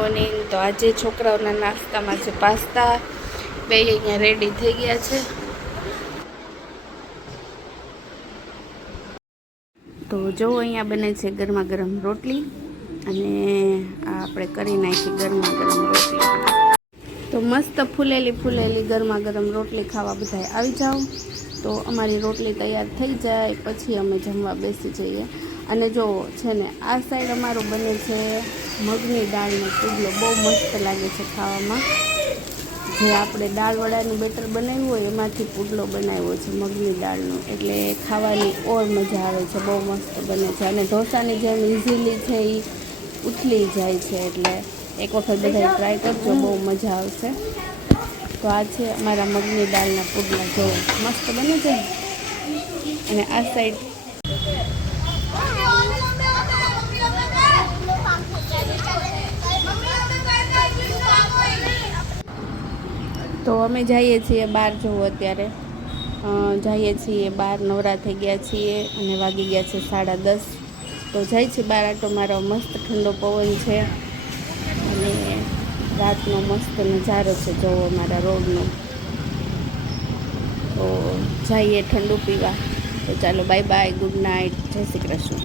Morning. તો આજે છોકરાઓના નાસ્તામાં છે પાસ્તા. બે અહીંયા રેડી થઈ ગયા છે. તો જો અહીંયા બને છે ગરમા ગરમ રોટલી અને આ આપણે કરી નાખી ગરમા ગરમ રોટલી. તો મસ્ત ફૂલેલી ગરમા ગરમ રોટલી ખાવા બધા આવી જાઓ. તો અમારી રોટલી તૈયાર થઈ જાય પછી અમે જમવા બેસી જઈએ. અને જો છે ને આ સાઈડ અમારું બને છે મગની દાળનો પુડલો. બહુ મસ્ત લાગે છે ખાવામાં. જે આપણે દાળવડાનું બેટર બનાવ્યું હોય એમાંથી પુડલો બનાવ્યો છે મગની દાળનો, એટલે ખાવાની ઓર મજા આવે છે. બહુ મસ્ત બને છે અને ઢોસાની જેમ ઇઝીલી છે એ ઉથલી જાય છે. એટલે એક વખત બધા ટ્રાય કરજો, બહુ મજા આવશે. તો આ છે અમારા મગની દાળના પુડલા. જો મસ્ત બને છે. અને આ સાઈડ તો અમે જઈએ છીએ બહાર. જોવો અત્યારે જઈએ છીએ બહાર, નવરા થઈ ગયા છીએ અને વાગી ગયા છે 10:30. તો જાય છે બહાર આટો મારવા. મસ્ત ઠંડો પવન છે અને રાતનો મસ્ત નજારો છે જોવો અમારા રોડનો. તો જઈએ ઠંડુ પીવા. તો ચાલો બાય બાય, ગુડ નાઇટ, જય શ્રી કૃષ્ણ.